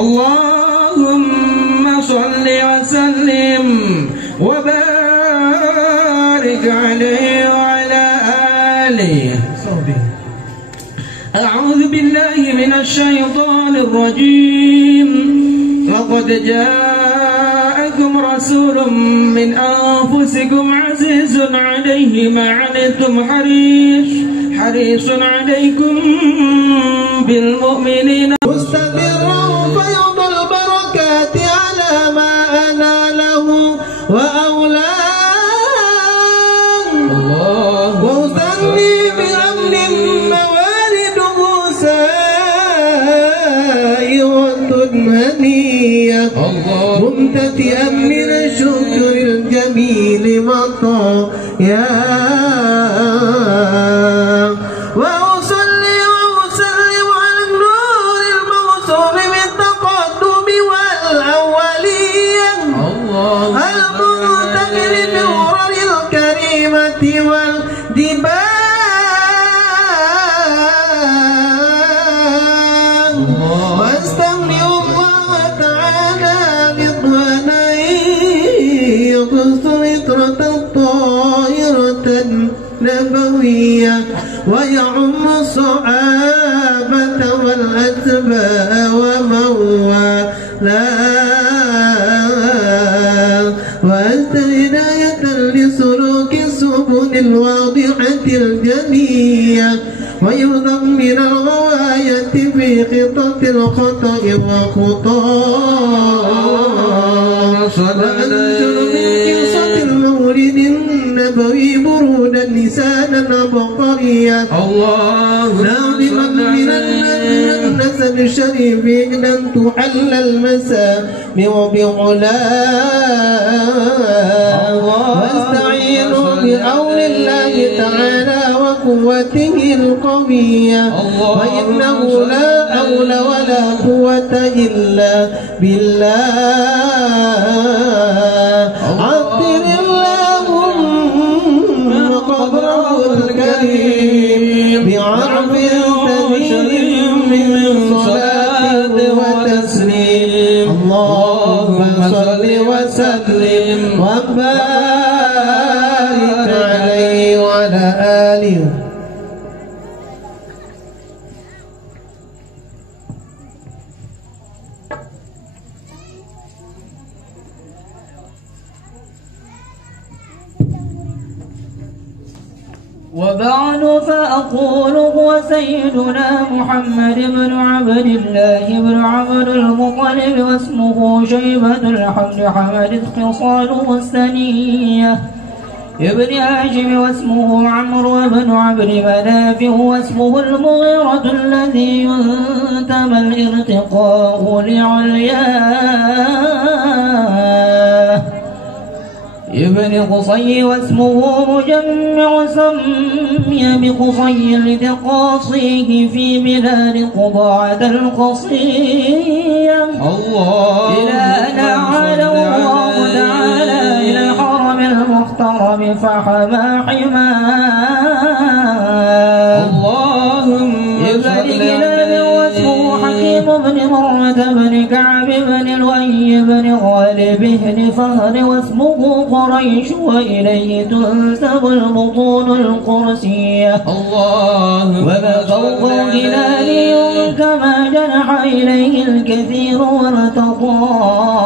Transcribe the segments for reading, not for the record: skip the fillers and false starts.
اللهم صل وسلم وبارك عليه وعلى آله. أعوذ بالله من الشيطان الرجيم. لقد جاءكم رسول من أنفسكم عزيز عليه ما عنتم حريص عليكم بالمؤمنين مستمرا فيض البركات على ما أناله وأولاه. وأصلي بأمن موالده سائرة هنية ممتلئا من الشكر الجميل مطايا. وأصلي وأسلم على النور الموصول بالتقدم والأولية المنتقل بغرر الكريمة والدباء. واستغفر الله تعالى رضوانا يقص فطرة طائرة نبوية ويعم الصحابة والأتباع ومن والاه. وأسأل هداية لسلوك السبل الواضحة الجلية ويرضى من الغواية في خطة الخطأ وخطاه. وأنزل من قصة المولد النبوي برودا لسانا عبقريا ناظما من النسب الشريف أن تحل المسامع بعلاه. واستعينوا بعون الله تعالى وقوته القوية وإنه لا حول ولا قوة إلا بالله. عطر اللهم قبره الكريم بعرف سبيل من صلاة وتسليم. اللهم صل وسلم وبارك عليه وعلى آله. وبعد فأقول هو سيدنا محمد بن عبد الله بن عبد المطلب واسمه شيبة الحمد حمد خصاله السنية ابن هاشم واسمه عمرو بن عبد مناف واسمه المغيرة الذي ينتمى الارتقاء لعلياه ابن قصي واسمه مجمع سمي بقصي لتقاصيه في بلاد قضاعة القصية إلى أن أعاده الله تعالى إلى الحرم المحترم فحمى حماه. ابن كلاب واسمه حكيم بن مرة بن كعب بن لؤي بن غالب بن فهر واسمه قريش وإليه تنسب البطون القرسية. وما فوق هلالي كما جنح إليه الكثير وارتضاه.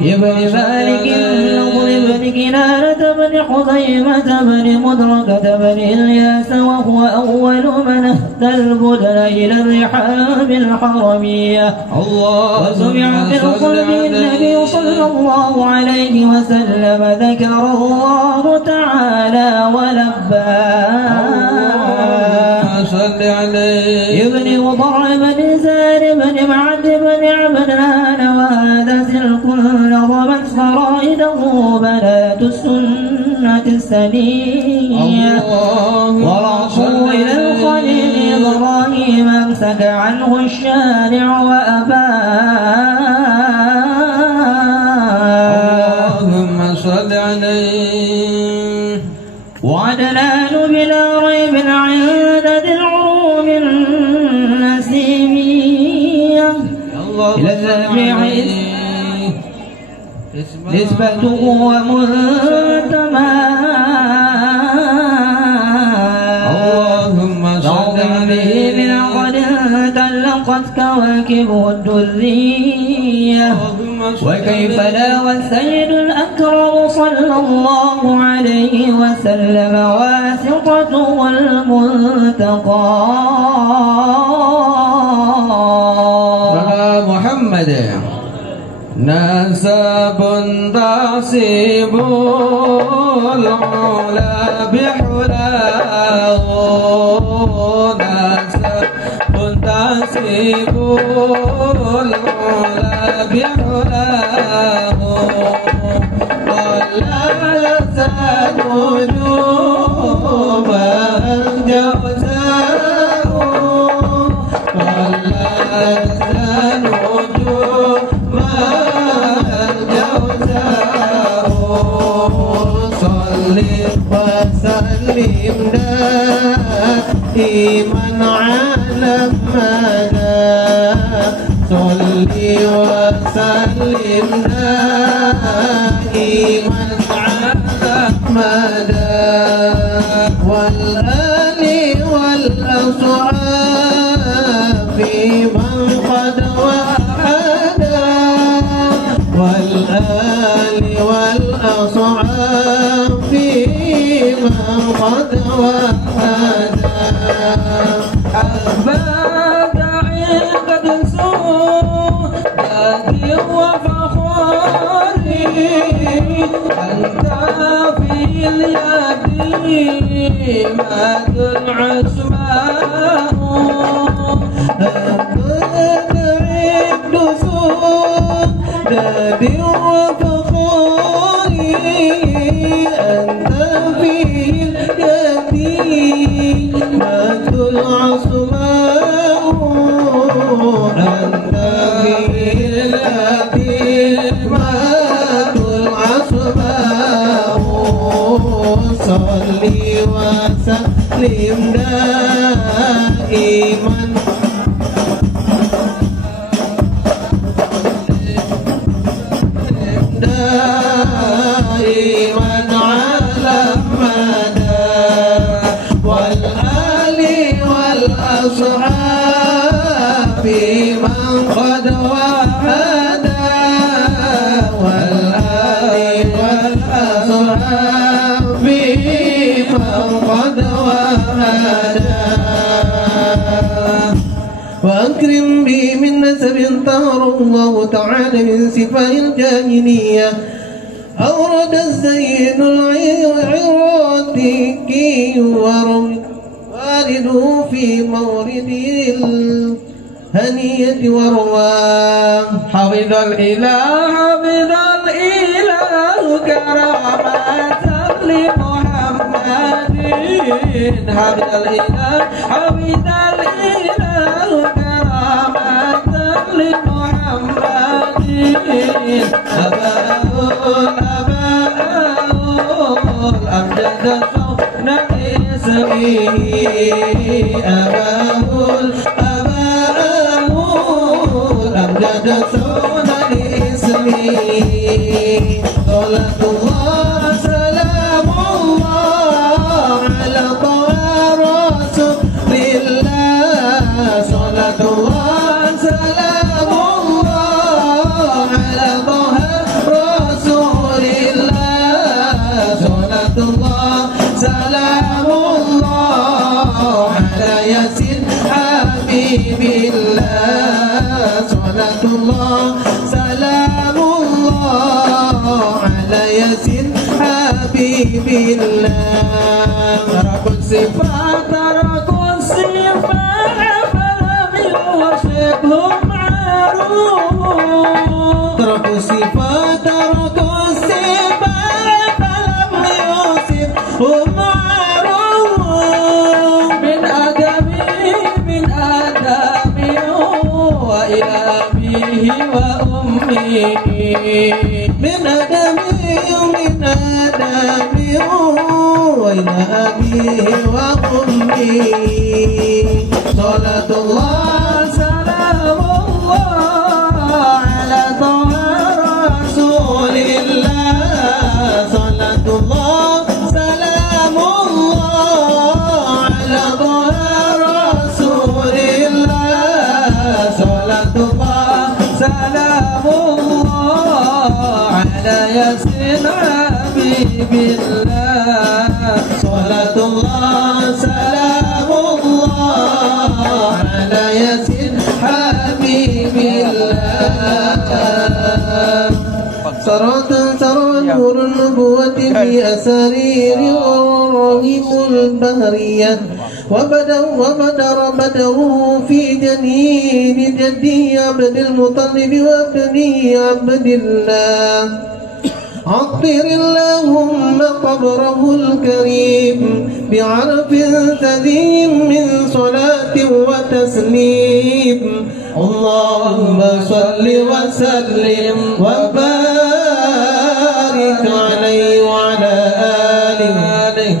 ابن مالك بن كنانة بن خزيمة بن مدركة بن إلياس وهو أول من أهدى البدن إلى الرحاب الحرمية. وسمع في القلب النبي صلى الله عليه وسلم ذكر الله تعالى ولباه. صل عليه. ابن مضر بن زار بن معد بن عبدان وهذا سلك نظمت فرائده بنات السنة السنية. ورأسوا إلى الخليل إبراهيم امسك عنه الشارع وأباه. اللهم صل عليه. وعدنان بلا ريب عند ذي العروم إلى السابع نسبته ومنتمى اللهم صل عليه من قد تلقت كواكب الدرية وكيف لا والسيد الأكرم صلى الله عليه وسلم واسطته المنتقى محمد نسب تصيب العلا بحلاه نسب تصيب العلا بحلاه ظلت نجوما جوزاء ظلت نجوما جوزاء صل وسلم دائما على مدى صل وسلم دائما على مدى والآل والأصحاب من قد وحدا والآل والأصحاب من قد وحدا أحباب قد سودادي وفخوري أنت في اليتيم العشماء أبدعك سودادي وفخوري أنت في اليتيم العصماء أنت في اليتيم العصماء صل وسلم دائما على مدى والآل والأصحاب من قد وحدا والآل والأصحاب من قد وحدا وأكرم بي من نسب طهر الله تعالى من سفاه الجاهلية أورد الزين العراقي والده في مورده الهنية ورواه حفظ الإله كرامة لمحمد حفظ الإله كرامة لمحمد أمجد صون اسمه أمجد صون اسمه صلاة الله سلام الله على طه رسول الله صلاة الله سلام الله على طه رسول الله صلاة الله سلام الله على ياسين حبيب الله صلاة الله سلام الله على ياسين حبيب الله تركوا الصفات فلم يوصفهم معروف تركوا الصفات فلم يوصفهم معروف من آدم وإلى أبيه وأمه من آدم وإلى أبيه وأمه صلاة الله سلام الله الله صلاة الله سلام الله على ياسين حبيب الله سرت نور النبوة في أسارير ورهيم البهرية وبدره في جنين جدي عبد المطلب وابنه عبد الله عطر اللهم قبره الكريم بعرف ثدي من صلاة وتسليم اللهم صل وسلم وبارك عليه وعلى آله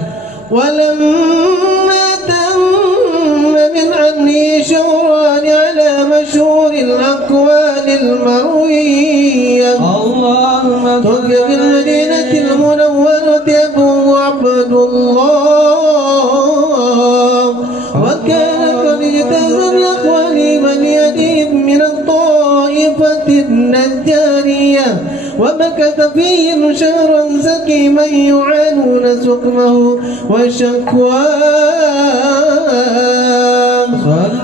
ولما تم من عني شوران على مشهور الأقوال المروية اللهم صل في المدينة المنورة أبو عبد الله وكان قد اجتاز بأقوال من يدين من الطائفة النجارية ومكث فيهم شهرا سقيما يعانون سقمه وشكواه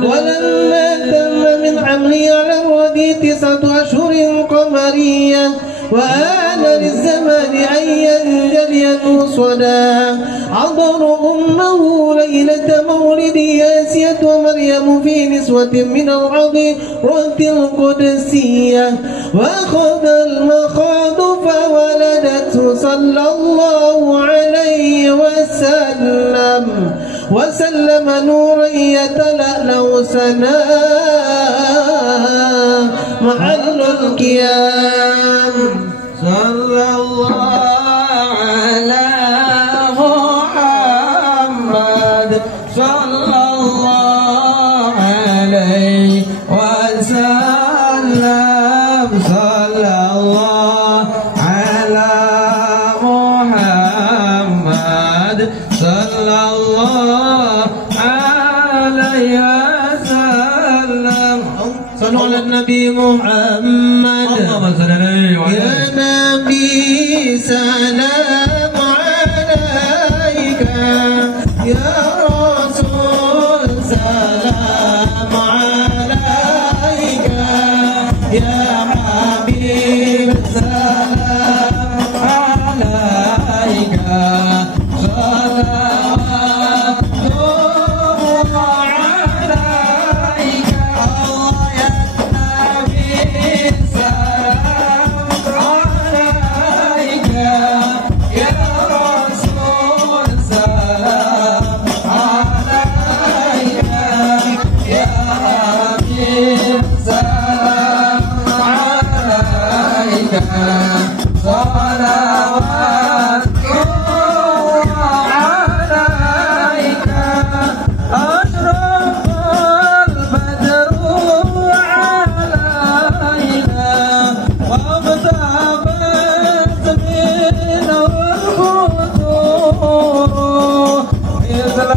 ولما تم من حمله على الردي 9 أشهر قمرية وآن للزمان أن ينجلي الصدى عذر أمه ليلة مولد آسية ومريم في نسوة من العذرة القدسية وأخذ المخاض فولدته صلى الله عليه وسلم نورا يتلألأ سنا محل القيام صلى الله على محمد صلى الله عليه وسلم صلى الله على محمد صلى الله عليه وسلم صلوا على النبي محمد اللهم صل عليه وعلى يا نبي سلام عليك يا رسول سلام عليك يا حبيب سلام عليك صلوات الله عليك الله يا نبي سلام عليك يا رسول سلام عليك يا حبيب سلام عليك صلوات الله عليك أشرق البدر علينا واغتابت منه الخطور مثل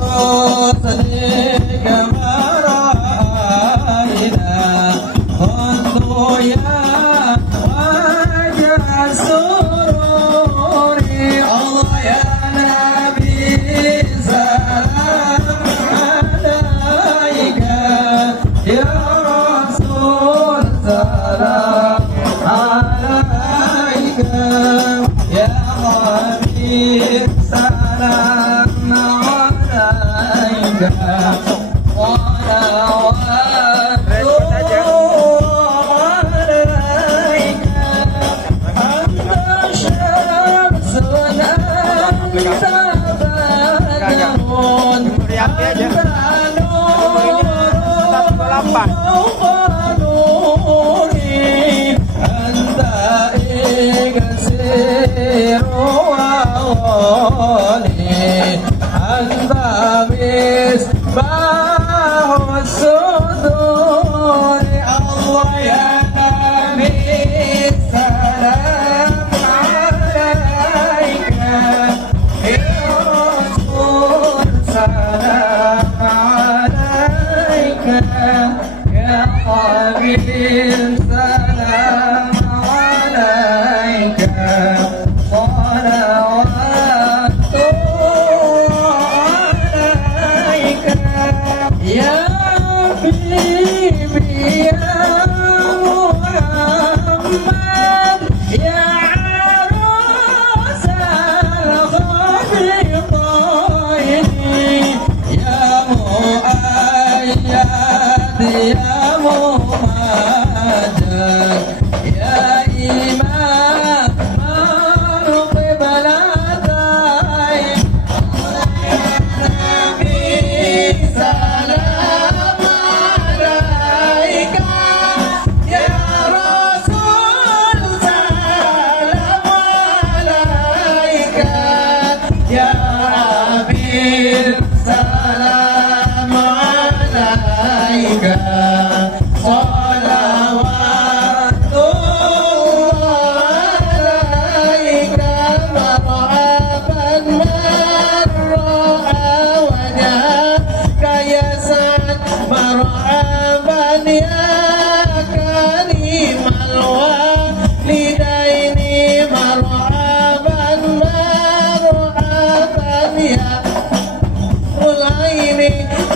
حسنك ما رأينا خذوا يا وجه السرور الله يا نبي سلام عليك يا رسول سلام عليك يا حبيب سلام عليك سلام عليك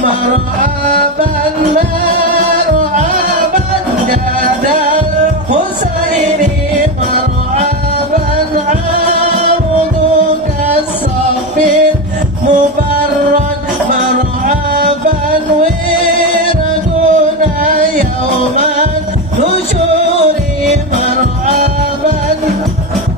marhaban marhaban jadal Husaini marhaban arduka safir mubarrad marhaban wiraduna yauman nusyuri marhaban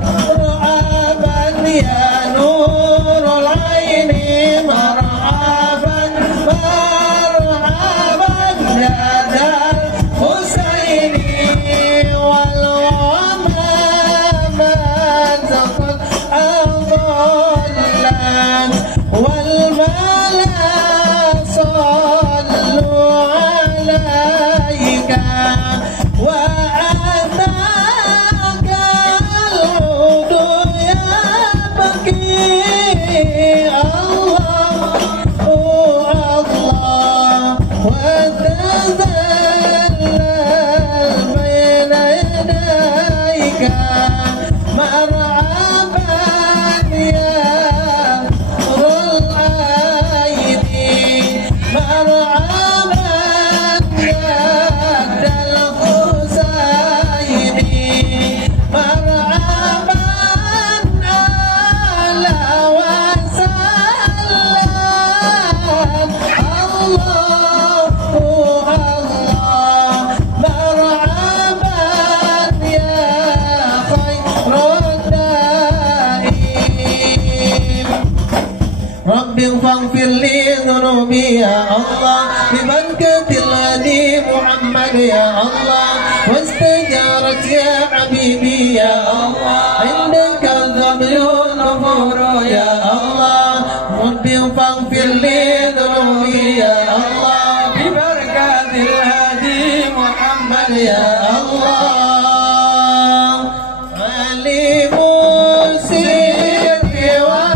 marhaban ya nurul aini marhaban marhaban jadal Husaini wal ghamam zaqat adallan wal mala sallu alaika wa ataka al-hudu ya baki Allah Allah wa tazallal bayna yadayka marhaban ya rul aini marhaban ya dal Husaini marhaban ala wa sallam Allahu Allah marhaban ya khairad daim Rabbi faghfir li dhunubi ya Allah bibarakatil hadi Muhammad ya Allah wastajarat ya habibi ya Allah indaka dhamyul ghafur ya Allah Rabbi faghfir li dhunubi ya Allah bibarakatil hadi Muhammad ya Allah alimu sirri wa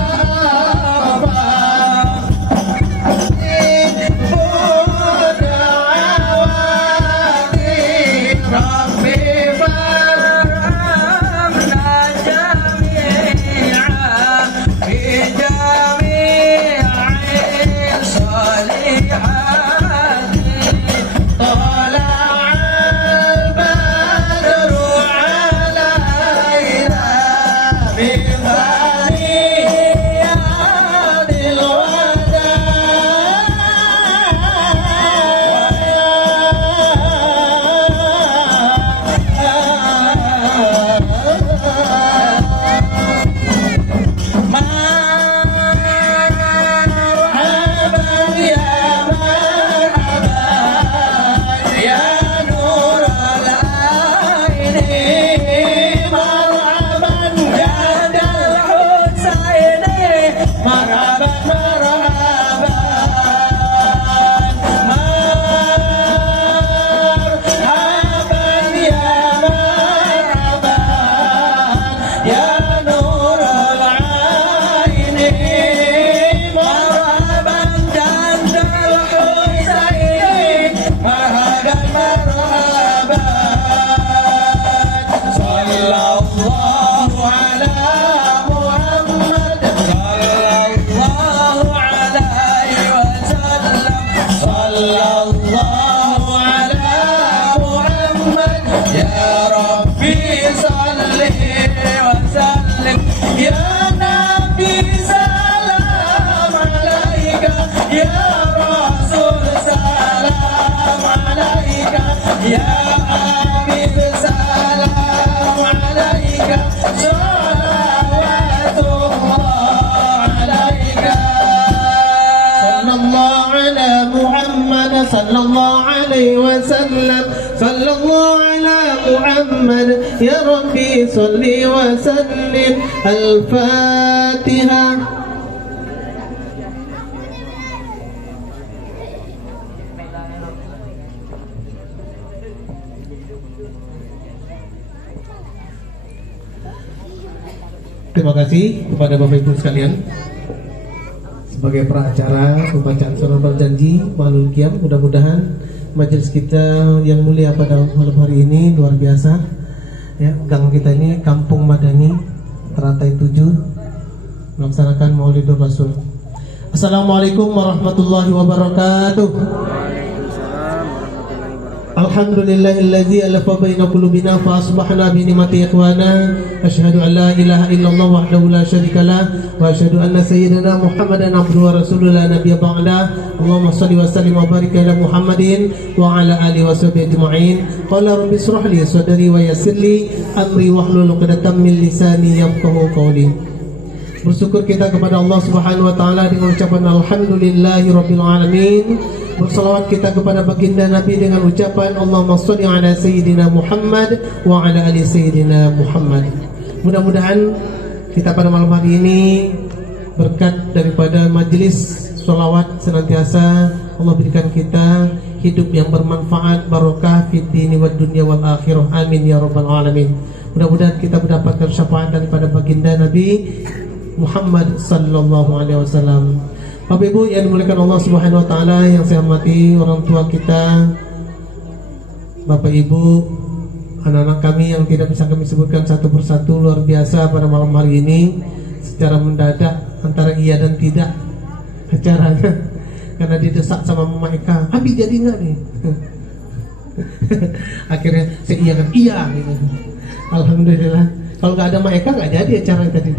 sallallahu alaihi wasallam sallallahu ala Muhammad ya Rabbi salli wa sallim al-Fatihah. Terima kasih kepada Bapak Ibu sekalian. Sebagai peracara pembacaan surah berjanji Maulul Qiyam, mudah-mudahan majelis kita yang mulia pada malam hari ini luar biasa. Ya, gang kita ini Kampung Madani, Teratai 7, melaksanakan Maulidur Rasul. Assalamualaikum warahmatullahi wabarakatuh. Alhamdulillahilladzi alafa baina qulubina fa asbahna bi ni'mati ikhwana. Asyhadu an la ilaha illallah wahdahu la syarikalah wa asyhadu anna sayyidina Muhammadan abduhu wa rasuluhu la nabiyya ba'da. Allahumma shalli wa sallim wa barik ala Muhammadin wa ala alihi wa sahbihi ajma'in. Qala rabbi ishrah li sadri wa yassir li amri wahlul 'uqdatam min lisani yafqahu qawli. Bersyukur kita kepada Allah Subhanahu wa taala dengan ucapan alhamdulillahirabbil alamin. Bersalawat kita kepada baginda Nabi dengan ucapan Allahumma shalli ala sayyidina Muhammad wa ala ali sayyidina Muhammad. Mudah-mudahan kita pada malam hari ini berkat daripada majelis sholawat senantiasa Allah berikan kita hidup yang bermanfaat, barokah fid dini wad dunya wal akhirah. Amin ya rabbal alamin. Mudah-mudahan kita mendapatkan syafaat daripada baginda Nabi Muhammad sallallahu alaihi wasallam. Bapak Ibu yang dimuliakan Allah Subhanahu wa taala, yang saya hormati orang tua kita, Bapak Ibu, anak-anak kami yang tidak bisa kami sebutkan satu persatu, luar biasa pada malam hari ini secara mendadak antara iya dan tidak acaranya karena didesak sama Mama Eka, "Abi jadi enggak nih?" Akhirnya saya iya kan, iya gitu. Alhamdulillah. Kalau nggak ada Mama Eka nggak jadi acara tadi.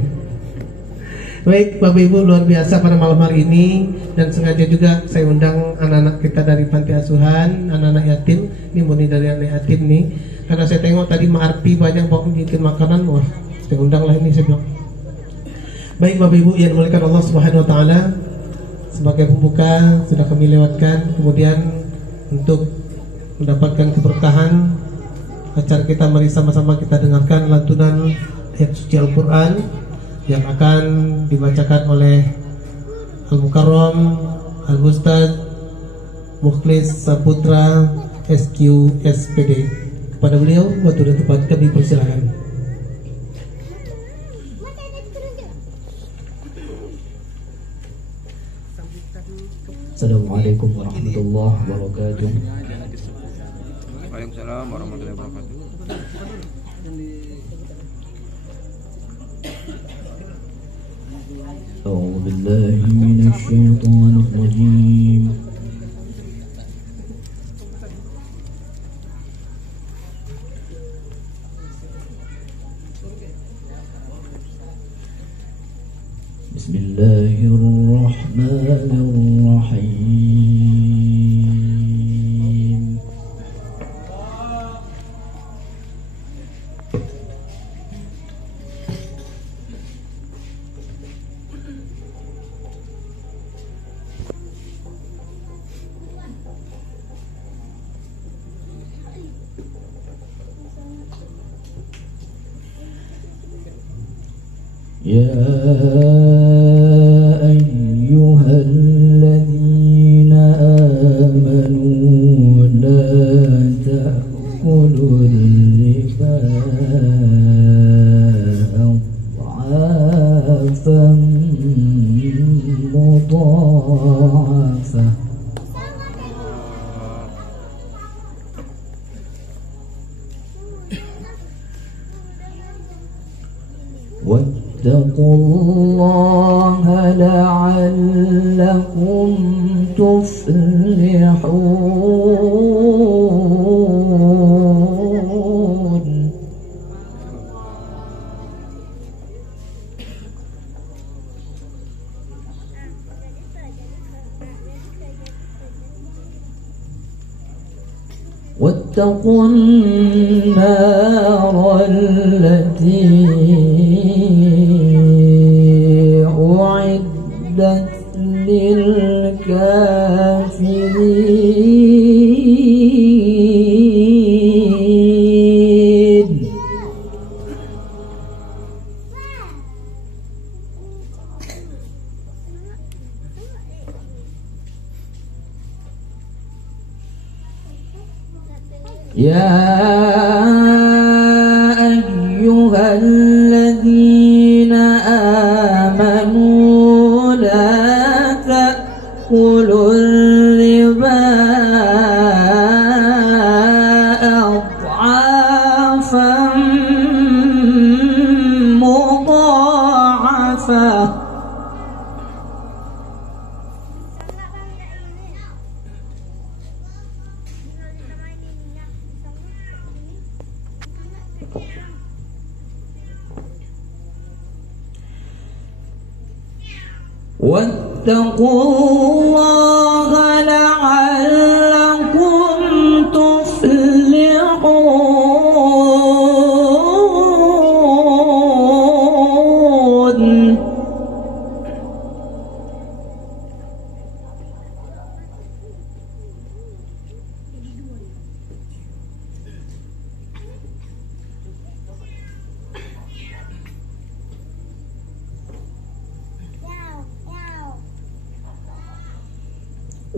Baik Bapak Ibu, luar biasa pada malam hari ini. Dan sengaja juga saya undang anak-anak kita dari panti asuhan, anak-anak yatim. Ini murni dari anak yatim nih. Karena saya tengok tadi Ma Arpi banyak bawa bikin makanan. Wah, saya undang lah ini, saya bilang. Baik Bapak Ibu yang dimuliakan Allah Subhanahu wa taala, sebagai pembuka sudah kami lewatkan. Kemudian untuk mendapatkan keberkahan acara kita, mari sama-sama kita dengarkan lantunan ayat suci Al-Quran yang akan dibacakan oleh Al-Mukarram Al-Ustaz Mukhlis Saputra SQ SPD. Kepada beliau waktu dan tempat kami persilakan. Assalamualaikum warahmatullahi wabarakatuh. Waalaikumsalam warahmatullahi wabarakatuh. أعوذ بالله من الشيطان الرجيم. بسم الله الرحمن الرحيم. يا أيها الذين آمنوا لا تأكلوا الربا أضعافا مضاعفة واتقوا الله لعلكم تفلحون. واتقوا النار التي أعدت للكافرين. يا أيها الذين آمنوا لا تأكلوا الربا أضعافا مضاعفة واتقوا الله لعلكم تفلحون.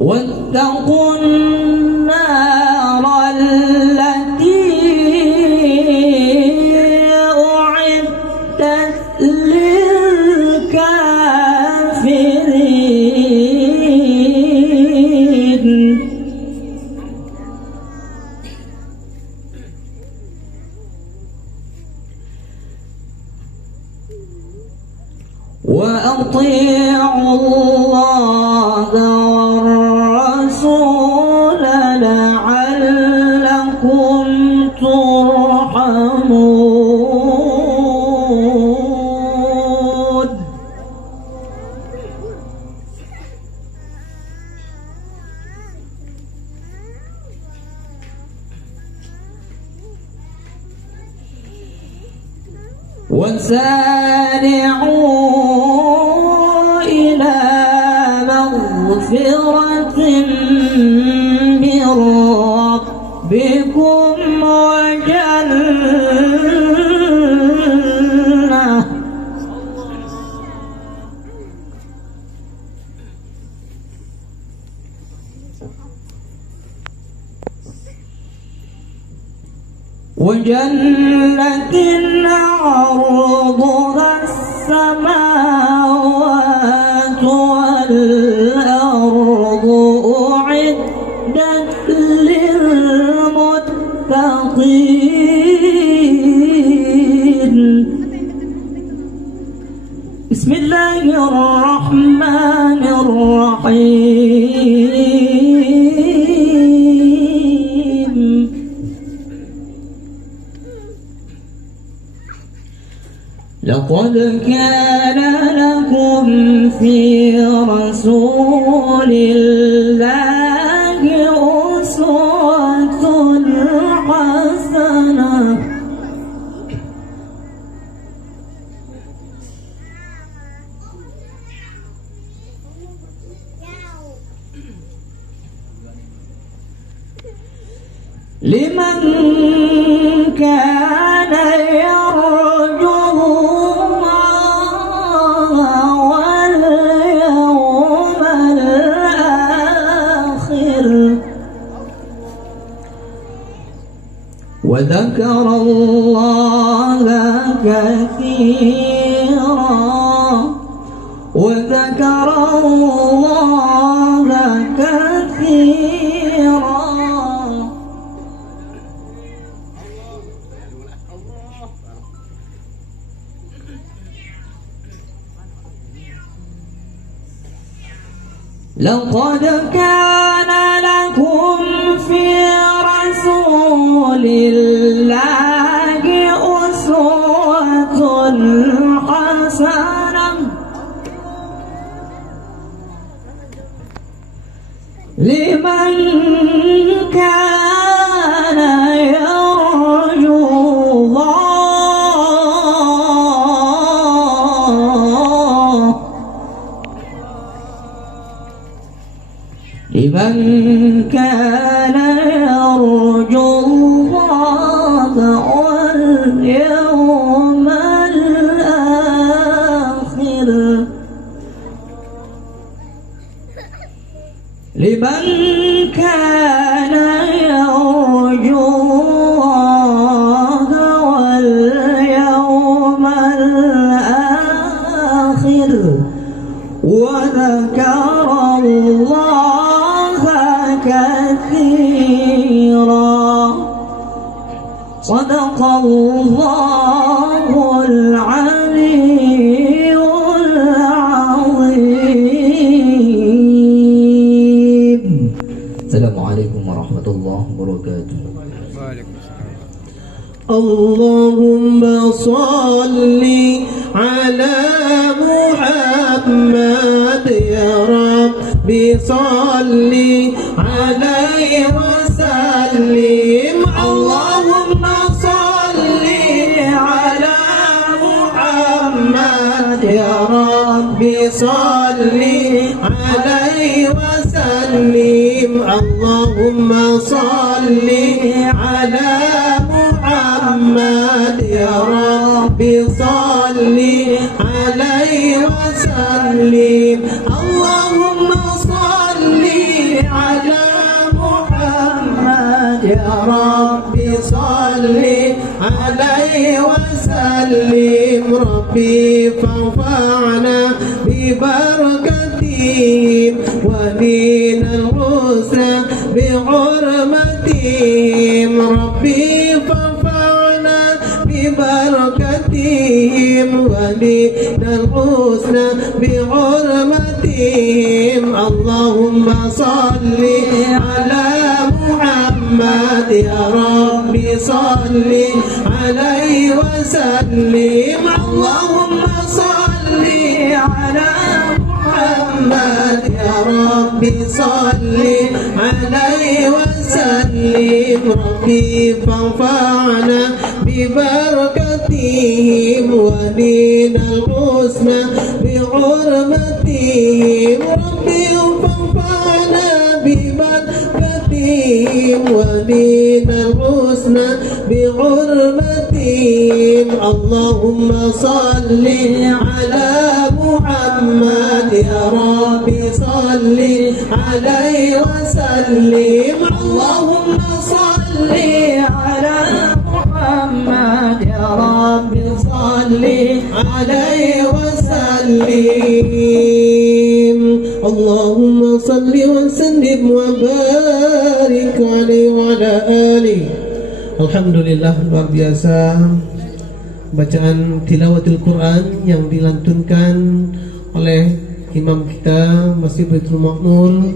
واتقوا النار التي أعدت للكافرين. وأطيعوا الله والرسول لعلكم ترحمون. وسارعوا إلى مغفرة من ربكم وجنة عرضها السماوات والأرض أعدت للمتقين. بسم الله الرحمن الرحيم. لقد كان لكم في رسول الله أسوة حسنة لمن كان يرجو الله واليوم الآخر وذكر الله كثيرا وذكر الله كثيرا. لقد كان لكم في رسول الله أسوة حسنة لمن كان يرجو الله لمن كان يرجو الله واليوم الآخر لمن كان يرجو الله واليوم الآخر وذكر الله كثيرا. صدق الله العلي العظيم. السلام عليكم ورحمة الله وبركاته. اللهم صل على محمد يا Rabbi salli alaihi wasallim. Allahumma salli ala Muhammad ya Rabbi salli alaihi wasallim. Allahumma salli ala Muhammad ya Rabbi salli alaihi wasallim. Allahumma salli ala Muhammad ya Rabbi salli alaihi wasallim. Rabbi fanfa'na bi barakatihim wa binal husna bi hurmatihim. Rabbi fanfa'na bi barakatihim wa binal husna bi hurmatihim. Allahumma salli ala Muhammad ya Rabbi salli alaihi wasallim. Allahumma salli ala Muhammad ya Rabbi salli alaihi wasallim. Rabbi fanfa'na bi barakatihim wa dinal husna bi hurmatihim. Rabbi fanfa'na bi barakatihim wa dinal husna bi hurmatihim. Allahumma salli ala Muhammad ya Rabbi salli alaihi wasallim. Allahumma salli ala Muhammad ya Rabbi salli alaihi wasallim. Allahumma salli wa sallim wa barik alaihi wa ala alihi. Alhamdulillah, luar biasa bacaan tilawatul Quran yang dilantunkan oleh imam kita Masjid Baitul Ma'mur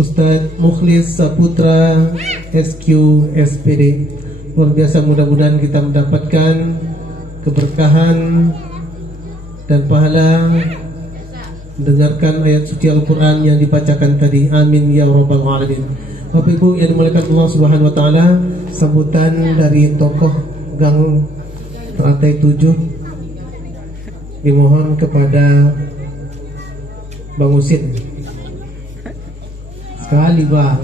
Ustaz Mukhlis Saputra SQ SPD. Luar biasa, mudah-mudahan kita mendapatkan keberkahan dan pahala mendengarkan ayat suci Al-Quran yang dibacakan tadi. Amin ya rabbal alamin. Bapak Ibu yang dimuliakan Allah Subhanahu wa taala, sambutan dari tokoh Gang Teratai 7 dimohon kepada Bang Usin. Sekali Bang.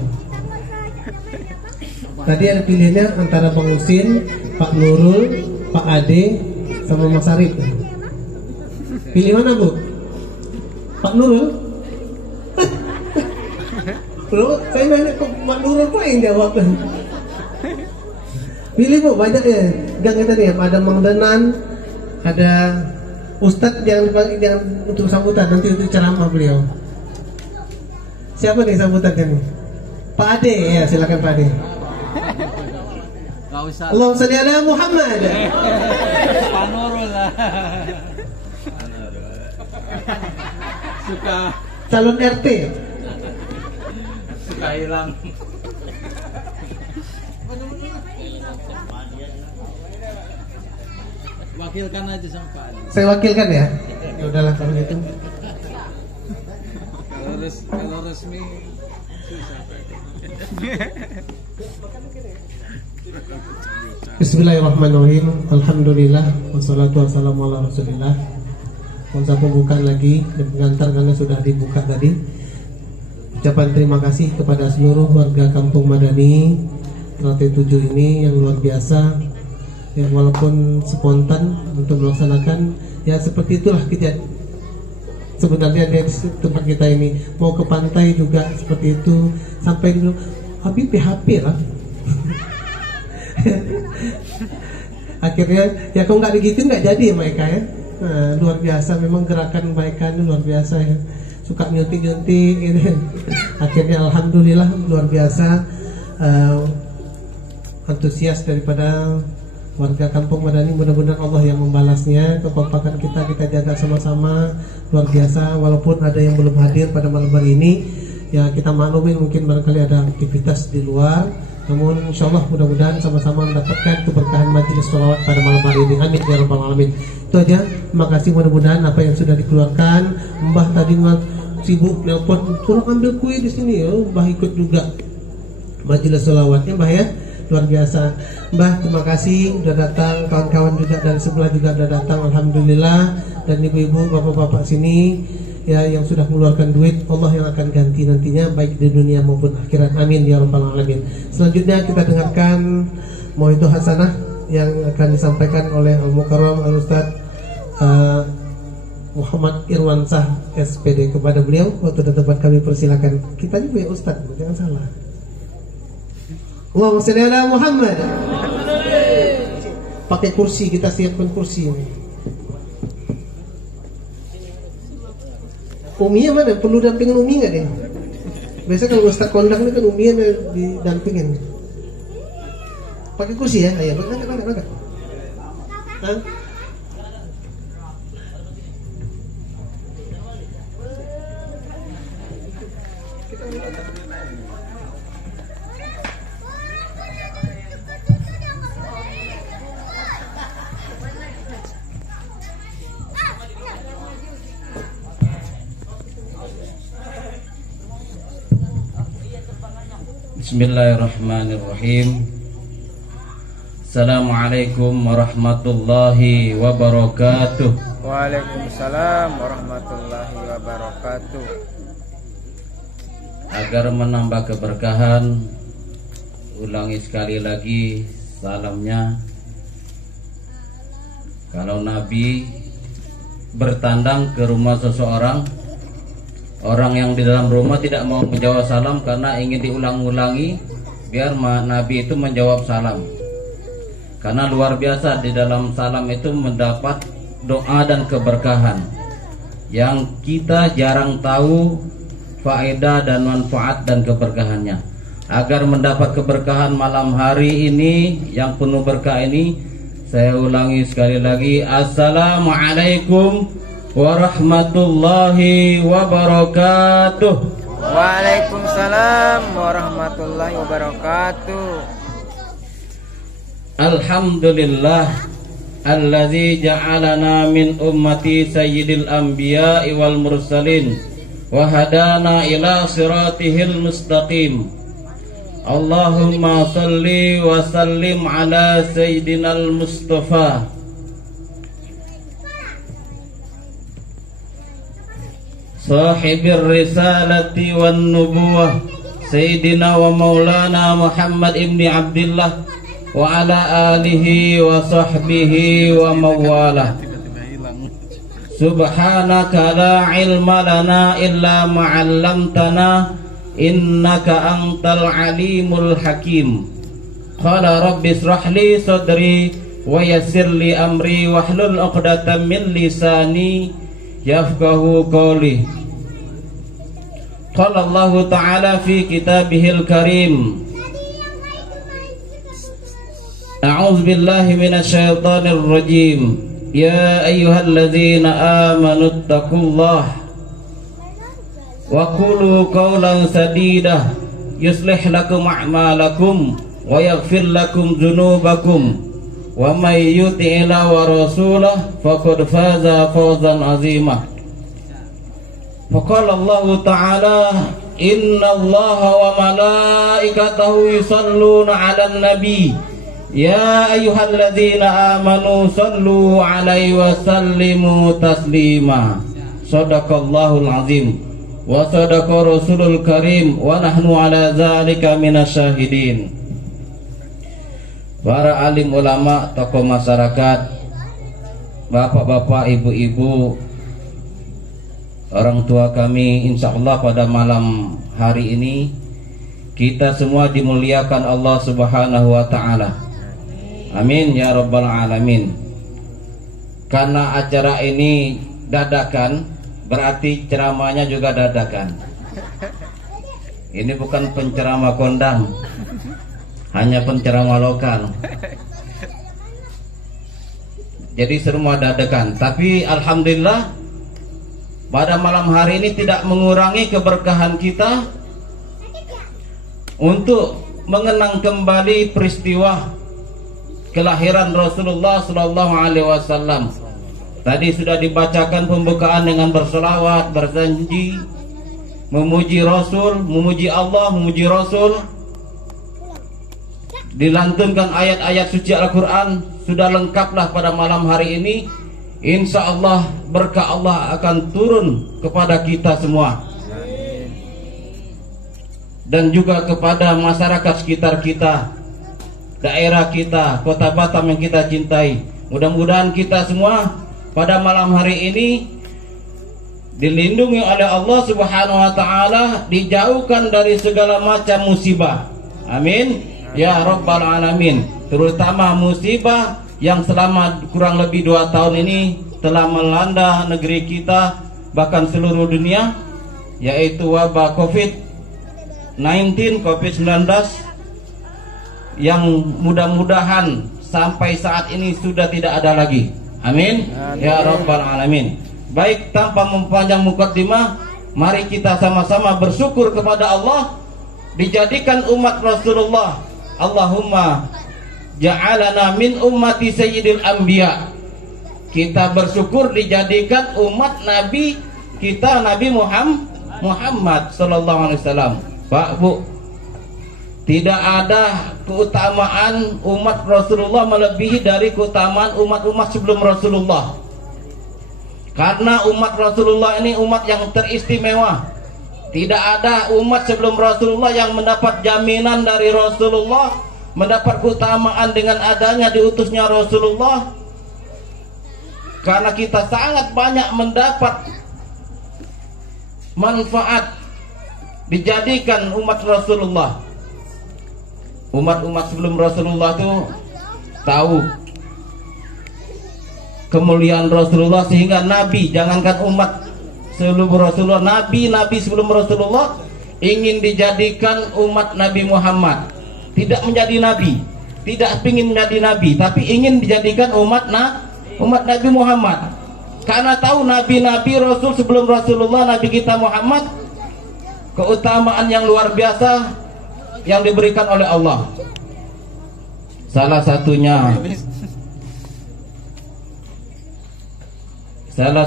Tadi ada pilihannya antara Bang Usin, Pak Nurul, Pak Ade, sama Mas Arif. Pilih mana Bu? Pak Nurul? Bro, saya nanya ke Pak Nurul kok yang jawab. Pilih Bu, banyak ya. Gang kita nih, ada Mang Denan, ada Ustadz yang untuk sambutan, nanti untuk ceramah beliau. Siapa nih sambutannya? Pak Ade, ya silakan Pak Ade. Allahumma shalli ala Muhammad. Pak Nurul lah. Suka Calon RT. Suka hilang. Wakilkan aja sama Pak Ade. Saya wakilkan ya. Ya udahlah kalau gitu. Kalau resmi susah. Bismillahirrahmanirrahim. Alhamdulillah wassalatu wassalamu ala Rasulillah. Masa pembukaan lagi dan pengantar karena sudah dibuka tadi. Ucapan terima kasih kepada seluruh warga Kampung Madani Teratai 7 ini yang luar biasa. Ya, walaupun spontan untuk melaksanakan, ya seperti itulah kejadian. Sebenarnya di tempat kita ini mau ke pantai juga seperti itu, sampai dulu Habib PHP lah. Akhirnya ya kalau nggak digituin nggak jadi ya mereka ya. Nah, luar biasa memang gerakan mereka ini luar biasa ya. Suka nyuntik-nyuntik gitu. Akhirnya alhamdulillah luar biasa antusias daripada warga Kampung Madani. Mudah-mudahan Allah yang membalasnya. Kekompakan kita jaga sama-sama luar biasa. Walaupun ada yang belum hadir pada malam hari ini, ya kita maklumin mungkin barangkali ada aktivitas di luar. Namun insyaallah mudah-mudahan sama-sama mendapatkan keberkahan majelis sholawat pada malam hari ini. Amin ya rabbal alamin. Itu aja. Makasih, mudah-mudahan apa yang sudah dikeluarkan. Mbah tadi sibuk nelpon, tolong ambil kue di sini ya. Mbah ikut juga majelis sholawatnya Mbah ya. Luar biasa. Mbah, terima kasih sudah datang. Kawan-kawan juga dari sebelah juga sudah datang, alhamdulillah. Dan ibu-ibu, bapak-bapak sini ya yang sudah mengeluarkan duit, Allah yang akan ganti nantinya baik di dunia maupun akhirat. Amin ya rabbal alamin. Selanjutnya kita dengarkan Mauidhah Hasanah yang akan disampaikan oleh Al-Mukarram Al-Ustaz Muhammad Irwansyah SPD. Kepada beliau waktu dan tempat kami persilakan. Kita juga ya Ustaz, jangan salah. Allahumma shalli ala Muhammad. Pakai kursi, kita siapkan kursi ini. Umi mana? Perlu dampingin Umi nggak deh? Biasa kalau Ustaz kondang ini kan Umi didampingin. Pakai kursi ya, ayo, angkat. Hah? Bismillahirrahmanirrahim. Assalamualaikum warahmatullahi wabarakatuh. Waalaikumsalam warahmatullahi wabarakatuh. Agar menambah keberkahan, ulangi sekali lagi salamnya. Kalau Nabi bertandang ke rumah seseorang, orang yang di dalam rumah tidak mau menjawab salam karena ingin diulang-ulangi biar Nabi itu menjawab salam. Karena luar biasa di dalam salam itu mendapat doa dan keberkahan yang kita jarang tahu faedah dan manfaat dan keberkahannya. Agar mendapat keberkahan malam hari ini yang penuh berkah ini, saya ulangi sekali lagi, Assalamualaikum warahmatullahi wabarakatuh. Waalaikumsalam warahmatullahi wabarakatuh. Alhamdulillah allazi ja'alana min ummati sayyidil anbiya'i wal mursalin wa hadana ila siratihil mustaqim. Allahumma salli wa sallim ala sayyidinal Mustafa sahibir risalati wan nubuwah sayyidina wa maulana Muhammad ibni Abdullah wa ala alihi wa sahbihi wa mawalah. Subhanaka la ilma lana illa ma 'allamtana innaka antal alimul hakim. Qala rabbi israh li sadri wa yassir li amri wahlul 'uqdatam min lisani yafqahu qawli. Qala Allah ta'ala fi kitabihil karim, A'udzu billahi minasy syaithanir rajim. Ya ayyuhalladzina amanu taqullaha wa qulu qawlan sadida yuslih lakum a'malakum wa yaghfir lakum dzunubakum wa may yuti'illah wa rasulahu faqad faza fawzan 'azima. Faqala Allah ta'ala innallaha wa malaikatahu yusalluna 'alan nabi ya ayyuhalladzina amanu sallu 'alaihi wa sallimu taslima. Shadaqallahul 'azim wa sadaqa rasulul karim wa nahnu 'ala dzalika minasyahidin. Para alim ulama, tokoh masyarakat, bapak-bapak, ibu-ibu, orang tua kami, insyaallah pada malam hari ini kita semua dimuliakan Allah Subhanahu wa taala. Amin ya rabbal alamin. Karena acara ini dadakan, berarti ceramahnya juga dadakan. Ini bukan penceramah kondang, hanya penceramah lokal. Jadi semua dadakan. Tapi alhamdulillah pada malam hari ini tidak mengurangi keberkahan kita untuk mengenang kembali peristiwa kelahiran Rasulullah sallallahu alaihi wasallam. Tadi sudah dibacakan pembukaan dengan berselawat, berjanji, memuji Rasul, memuji Allah, memuji Rasul. Dilantunkan ayat-ayat suci Al-Quran. Sudah lengkaplah pada malam hari ini. Insya Allah berkah Allah akan turun kepada kita semua, dan juga kepada masyarakat sekitar kita, daerah kita, kota Batam yang kita cintai. Mudah-mudahan kita semua pada malam hari ini dilindungi oleh Allah Subhanahu wa taala, dijauhkan dari segala macam musibah. Amin ya rabbal alamin. Terutama musibah yang selama kurang lebih 2 tahun ini telah melanda negeri kita, bahkan seluruh dunia, yaitu wabah COVID-19 yang mudah-mudahan sampai saat ini sudah tidak ada lagi. Amin ya rabbal alamin. Baik, tanpa mempanjang mukaddimah, mari kita sama-sama bersyukur kepada Allah dijadikan umat Rasulullah. Allahumma ja'alana min ummati sayyidil anbiya. Kita bersyukur dijadikan umat Nabi kita, Nabi Muhammad sallallahu alaihi wasallam. Pak, Bu, tidak ada keutamaan umat Rasulullah melebihi dari keutamaan umat-umat sebelum Rasulullah. Karena umat Rasulullah ini umat yang teristimewa. Tidak ada umat sebelum Rasulullah yang mendapat jaminan dari Rasulullah, mendapat keutamaan dengan adanya diutusnya Rasulullah. Karena kita sangat banyak mendapat manfaat dijadikan umat Rasulullah. Umat-umat sebelum Rasulullah itu tahu kemuliaan Rasulullah, sehingga Nabi, jangankan umat sebelum Rasulullah, Nabi sebelum Rasulullah ingin dijadikan umat Nabi Muhammad. Tidak menjadi Nabi, tidak ingin menjadi Nabi, tapi ingin dijadikan umat Nabi Muhammad. Karena tahu Nabi-Nabi Rasul sebelum Rasulullah, Nabi kita Muhammad, keutamaan yang luar biasa yang diberikan oleh Allah. Salah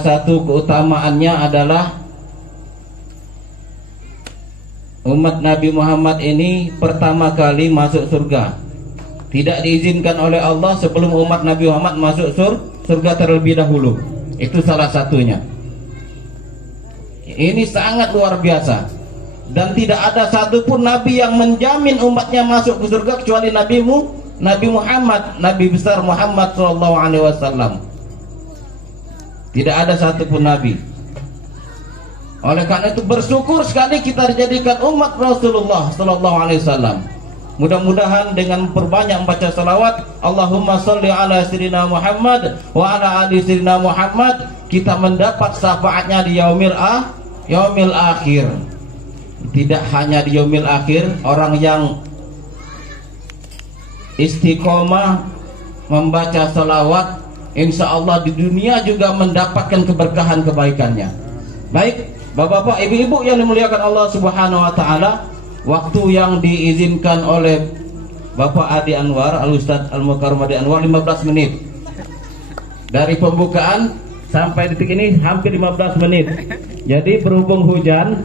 satu keutamaannya adalah umat Nabi Muhammad ini pertama kali masuk surga. Tidak diizinkan oleh Allah sebelum umat Nabi Muhammad masuk surga terlebih dahulu. Itu salah satunya. Ini sangat luar biasa. Dan tidak ada satupun Nabi yang menjamin umatnya masuk ke surga kecuali Nabi Muhammad, Nabi besar Muhammad sallallahu alaihi wasallam. Tidak ada satupun Nabi. Oleh karena itu bersyukur sekali kita dijadikan umat Rasulullah sallallahu alaihi wasallam. Mudah-mudahan dengan perbanyak membaca salawat, Allahumma sholli ala sayyidina Muhammad wa ala ali sayyidina Muhammad, kita mendapat syafaatnya di yaumil akhir. Tidak hanya di yaumil akhir, orang yang istiqomah membaca salawat, insya Allah di dunia juga mendapatkan keberkahan kebaikannya. Baik, bapak-bapak, ibu-ibu yang dimuliakan Allah Subhanahu wa taala, waktu yang diizinkan oleh Bapak Adi Anwar, Al-Ustadz Al-Mukarram Adi Anwar 15 menit. Dari pembukaan sampai detik ini hampir 15 menit. Jadi berhubung hujan,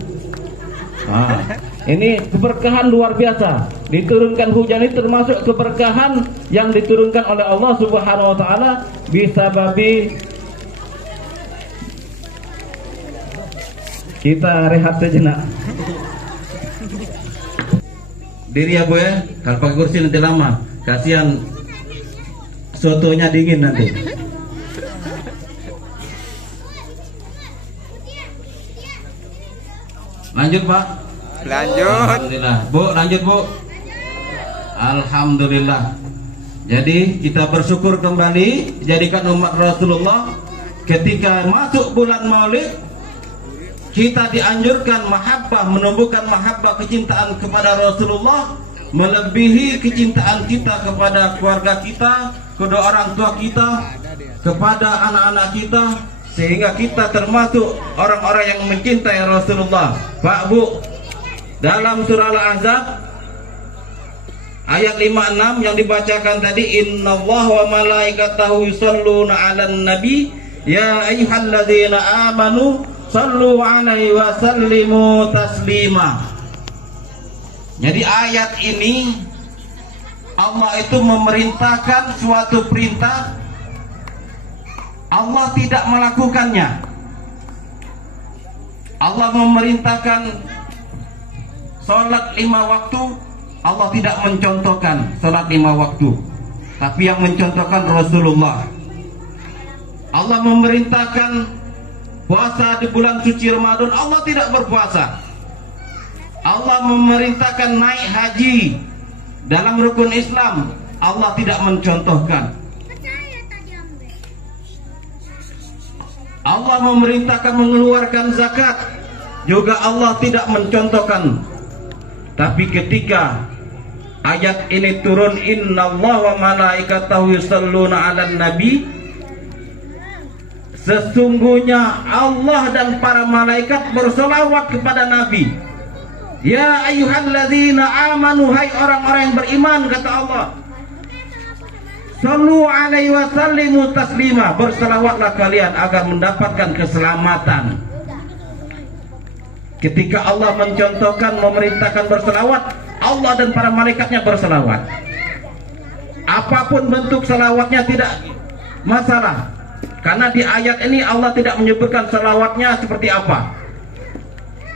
ini keberkahan luar biasa. Diturunkan hujan ini termasuk keberkahan yang diturunkan oleh Allah Subhanahu wa taala bisa babi. Kita rehat sejenak. Diri ya Bu ya, kalau pakai kursi nanti lama. Kasihan sotonya dingin nanti. Lanjut Pak. Lanjut. Alhamdulillah. Bu, lanjut Bu. Alhamdulillah. Jadi kita bersyukur kembali dijadikan umat Rasulullah. Ketika masuk bulan Maulid, kita dianjurkan mahabbah, menumbuhkan mahabbah, kecintaan kepada Rasulullah melebihi kecintaan kita kepada keluarga kita, kedua orang tua kita, kepada anak-anak kita, sehingga kita termasuk orang-orang yang mencintai Rasulullah. Pak Bu, dalam surah Al-Ahzab Ayat 56 yang dibacakan tadi, innallaha wa malaikatahu yusholluna 'alan nabi ya ayyuhalladzina amanu shallu 'alaihi wa sallimu taslima. Jadi ayat ini Allah itu memerintahkan suatu perintah, Allah tidak melakukannya. Allah memerintahkan sholat 5 waktu, Allah tidak mencontohkan sholat 5 waktu, tapi yang mencontohkan Rasulullah. Allah memerintahkan puasa di bulan suci Ramadan, Allah tidak berpuasa. Allah memerintahkan naik haji dalam rukun Islam, Allah tidak mencontohkan. Allah memerintahkan mengeluarkan zakat, juga Allah tidak mencontohkan. Tapi ketika ayat ini turun, innallaha wa malaikatahu yusholluna 'alan nabi, sesungguhnya Allah dan para malaikat berselawat kepada Nabi. Ya ayyuhalladzina amanu, hai orang-orang yang beriman, kata Allah, sallu alaihi wa sallimu taslima, berselawatlah kalian agar mendapatkan keselamatan. Ketika Allah mencontohkan, memerintahkan berselawat, Allah dan para malaikatnya berselawat. Apapun bentuk selawatnya tidak masalah, karena di ayat ini Allah tidak menyebutkan selawatnya seperti apa.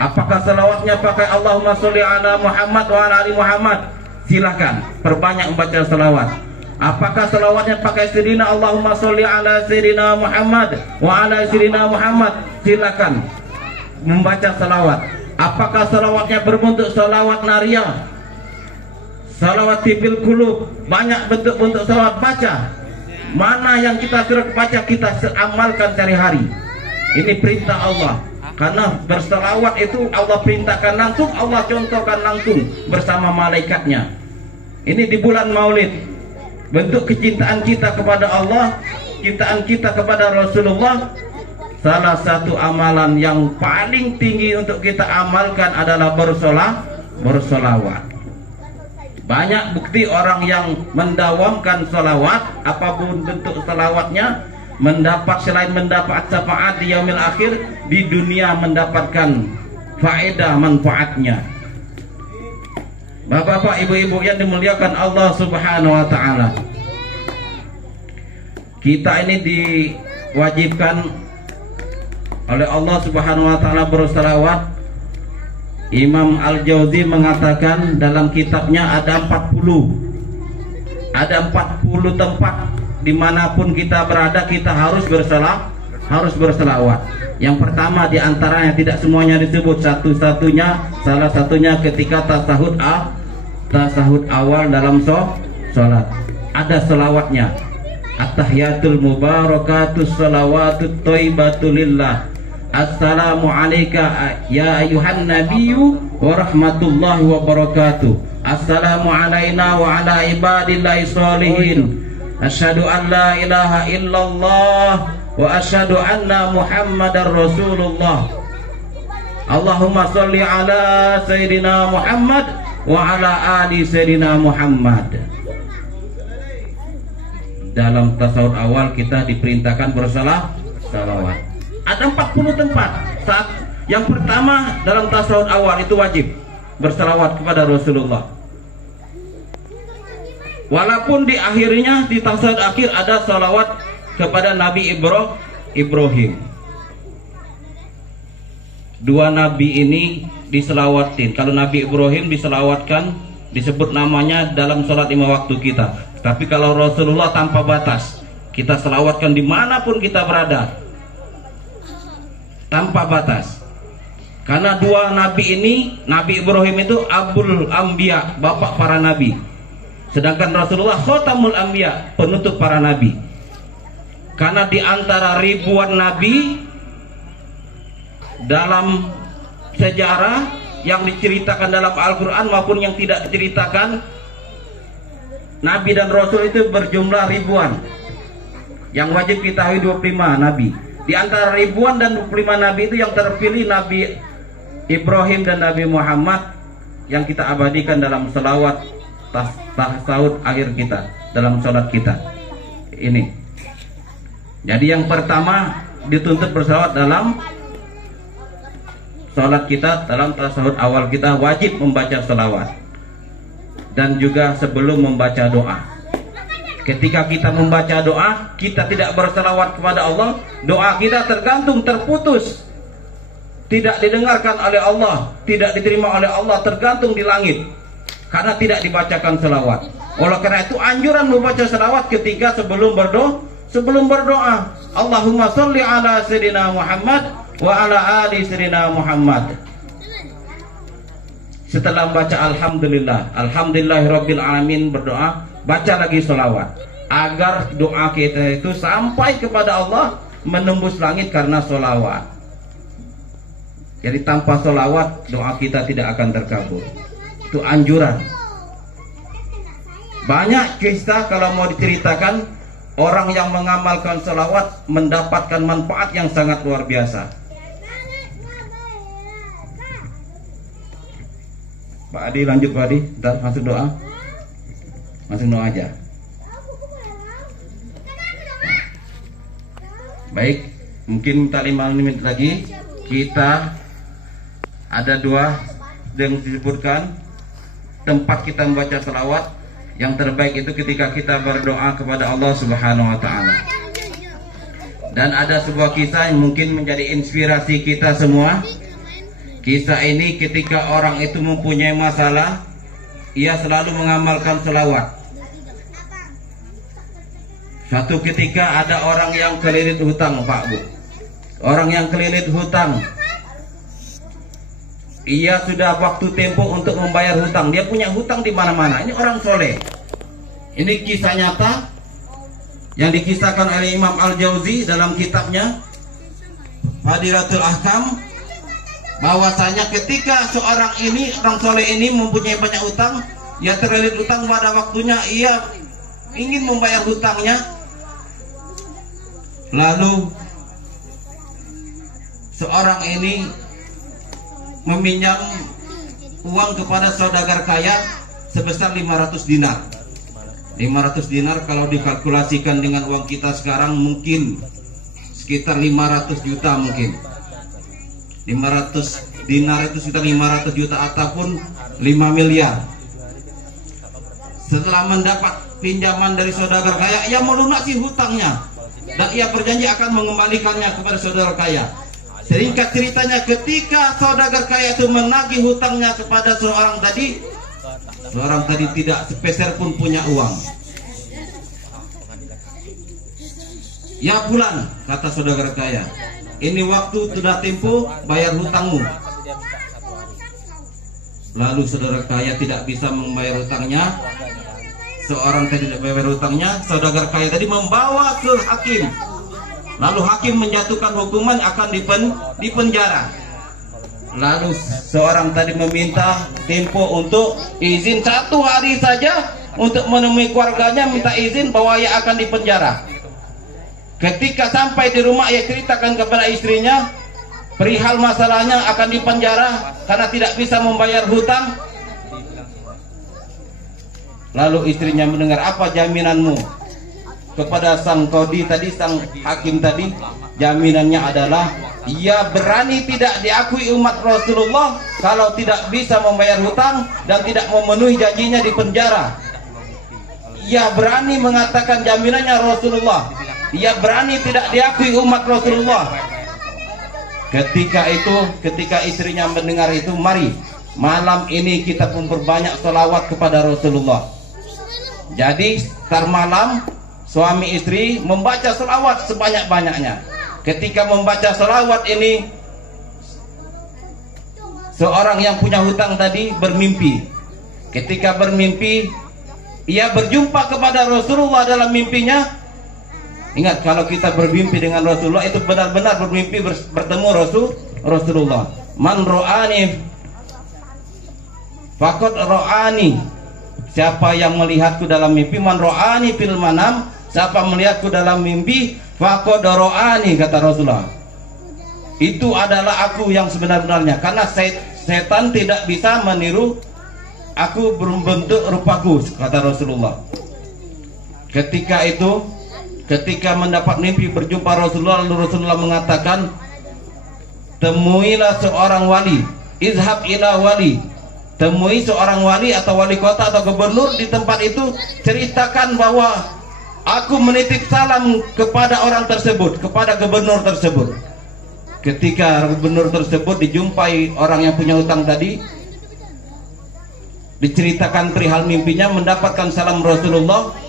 Apakah selawatnya pakai Allahumma sholli ala Muhammad wa ala ali Muhammad? Silahkan perbanyak membaca selawat. Apakah selawatnya pakai Sayyidina Allahumma sholli ala Sayyidina Muhammad wa ala Sayyidina Muhammad? Silakan membaca selawat. Apakah selawatnya berbentuk selawat nariyah, selawat tibil kulub? Banyak bentuk-bentuk selawat, baca. Mana yang kita suruh baca, kita amalkan sehari-hari. Ini perintah Allah. Karena berselawat itu Allah perintahkan langsung, Allah contohkan langsung bersama malaikatnya. Ini di bulan Maulid, bentuk kecintaan kita kepada Allah, kecintaan kita kepada Rasulullah. Salah satu amalan yang paling tinggi untuk kita amalkan adalah bersolawat. Banyak bukti orang yang mendawamkan solawat, apapun bentuk solawatnya, selain mendapat syafaat di yaumil akhir, di dunia mendapatkan faedah manfaatnya. Bapak-bapak, ibu-ibu yang dimuliakan Allah Subhanahu wa taala, kita ini diwajibkan oleh Allah Subhanahu wa taala berselawat. Imam Al-Jauzi mengatakan dalam kitabnya ada 40 tempat dimanapun kita berada kita harus berselawat. Yang pertama diantaranya, tidak semuanya disebut, salah satunya ketika tasahud awal dalam sholat ada selawatnya. At-tahiyatul mubarakatus salawatut thayyibatu lillah, assalamu alayka ya ayuhan nabiyyu wa rahmatullahi wa barakatuh, assalamu alayna wa ala ibadillahi sholihin, asyhadu an la ilaha illallah wa asyhadu anna muhammadar rasulullah, Allahumma sholli ala sayyidina Muhammad wa ala ali sayyidina Muhammad. Dalam tasawuf awal kita diperintahkan berselawat. Ada 40 tempat. Yang pertama dalam tasawuf awal itu wajib berselawat kepada Rasulullah. Walaupun di akhirnya di tasawuf akhir ada salawat kepada Nabi Ibrahim. Dua nabi ini diselawatin. Kalau Nabi Ibrahim diselawatkan, disebut namanya dalam sholat 5 waktu kita. Tapi kalau Rasulullah tanpa batas, kita selawatkan dimanapun kita berada, tanpa batas. Karena dua nabi ini, Nabi Ibrahim itu Abul Anbiya, bapak para nabi, sedangkan Rasulullah Khotamul Anbiya, penutup para nabi. Karena di antara ribuan nabi dalam sejarah yang diceritakan dalam Al-Quran maupun yang tidak diceritakan, nabi dan rasul itu berjumlah ribuan. Yang wajib kita ketahui 25 nabi. Di antara ribuan dan 25 nabi itu yang terpilih Nabi Ibrahim dan Nabi Muhammad yang kita abadikan dalam selawat tasyahud akhir kita dalam sholat kita. Ini. Jadi yang pertama dituntut berselawat dalam sholat kita, dalam tasyahud awal kita wajib membaca selawat. Dan juga sebelum membaca doa. Ketika kita membaca doa, kita tidak berselawat kepada Allah, doa kita tergantung, terputus, tidak didengarkan oleh Allah, tidak diterima oleh Allah, tergantung di langit, karena tidak dibacakan selawat. Oleh karena itu anjuran membaca selawat ketika sebelum berdoa. Allahumma sholli ala sayyidina Muhammad wa ala ali sayyidina Muhammad. Setelah membaca alhamdulillahirabbil alamin, berdoa, baca lagi selawat agar doa kita itu sampai kepada Allah, menembus langit karena selawat. Jadi tanpa selawat doa kita tidak akan terkabul. Itu anjuran. Banyak kisah kalau mau diceritakan, orang yang mengamalkan selawat mendapatkan manfaat yang sangat luar biasa. Pak Adi, lanjut Pak Adi, ntar masuk doa. Masuk doa aja. Baik, mungkin minta 5 menit lagi. Kita ada 2 yang disebutkan tempat kita membaca selawat. Yang terbaik itu ketika kita berdoa kepada Allah Subhanahu wa Ta'ala. Dan ada sebuah kisah yang mungkin menjadi inspirasi kita semua. Kisah ini ketika orang itu mempunyai masalah, ia selalu mengamalkan selawat. Suatu ketika ada orang yang kelilit hutang, Pak Bu. Orang yang kelilit hutang, ia sudah waktu tempo untuk membayar hutang. Dia punya hutang di mana-mana. Ini orang soleh. Ini kisah nyata yang dikisahkan oleh Imam Al-Jauzi dalam kitabnya Fadilatul Ahkam. Bahwasanya ketika seorang ini, orang soleh ini mempunyai banyak hutang, ia terlilit hutang, pada waktunya ia ingin membayar hutangnya. Lalu seorang ini meminjam uang kepada saudagar kaya sebesar 500 dinar. 500 dinar kalau dikalkulasikan dengan uang kita sekarang mungkin sekitar 500 juta mungkin. 500 dinar itu sekitar 500 juta ataupun 5 miliar. Setelah mendapat pinjaman dari saudagar kaya, ia melunasi hutangnya dan ia berjanji akan mengembalikannya kepada saudara kaya. Singkat ceritanya, ketika saudagar kaya itu menagih hutangnya kepada seorang tadi tidak sepeser pun punya uang. Ya bulan, kata saudagar kaya, ini waktu sudah tempo bayar hutangmu. Lalu saudara kaya tidak bisa membayar hutangnya. Seorang tadi tidak bayar hutangnya, saudagar kaya tadi membawa ke hakim. Lalu hakim menjatuhkan hukuman akan dipenjara. Lalu seorang tadi meminta tempo untuk izin 1 hari saja untuk menemui keluarganya, minta izin bahwa ia akan dipenjara. Ketika sampai di rumah, ia ceritakan kepada istrinya perihal masalahnya akan dipenjara karena tidak bisa membayar hutang. Lalu istrinya mendengar, apa jaminanmu kepada sang kodi tadi, sang hakim tadi? Jaminannya adalah ia berani tidak diakui umat Rasulullah kalau tidak bisa membayar hutang dan tidak memenuhi janjinya di penjara. Ia berani mengatakan jaminannya Rasulullah. Ia berani tidak diakui umat Rasulullah. Ketika istrinya mendengar itu, mari malam ini kita memperbanyak selawat kepada Rasulullah. Jadi tar malam suami istri membaca selawat sebanyak-banyaknya. Ketika membaca selawat ini, seorang yang punya hutang tadi bermimpi. Ketika bermimpi, ia berjumpa kepada Rasulullah dalam mimpinya. Ingat, kalau kita bermimpi dengan Rasulullah itu benar-benar bermimpi bertemu Rasulullah. Man ro'ani faqad ro'ani. Siapa yang melihatku dalam mimpi, man ro'ani fil manam, siapa melihatku dalam mimpi, faqad ro'ani, kata Rasulullah. Itu adalah aku yang sebenar-benarnya, karena setan tidak bisa meniru aku berbentuk rupaku, kata Rasulullah. Ketika itu, ketika mendapat mimpi berjumpa Rasulullah, lalu Rasulullah mengatakan, temuilah seorang wali, izhab ila wali, temui seorang wali atau wali kota atau gubernur di tempat itu, ceritakan bahwa aku menitip salam kepada orang tersebut, kepada gubernur tersebut. Ketika gubernur tersebut dijumpai orang yang punya hutang tadi, diceritakan perihal mimpinya, mendapatkan salam Rasulullah.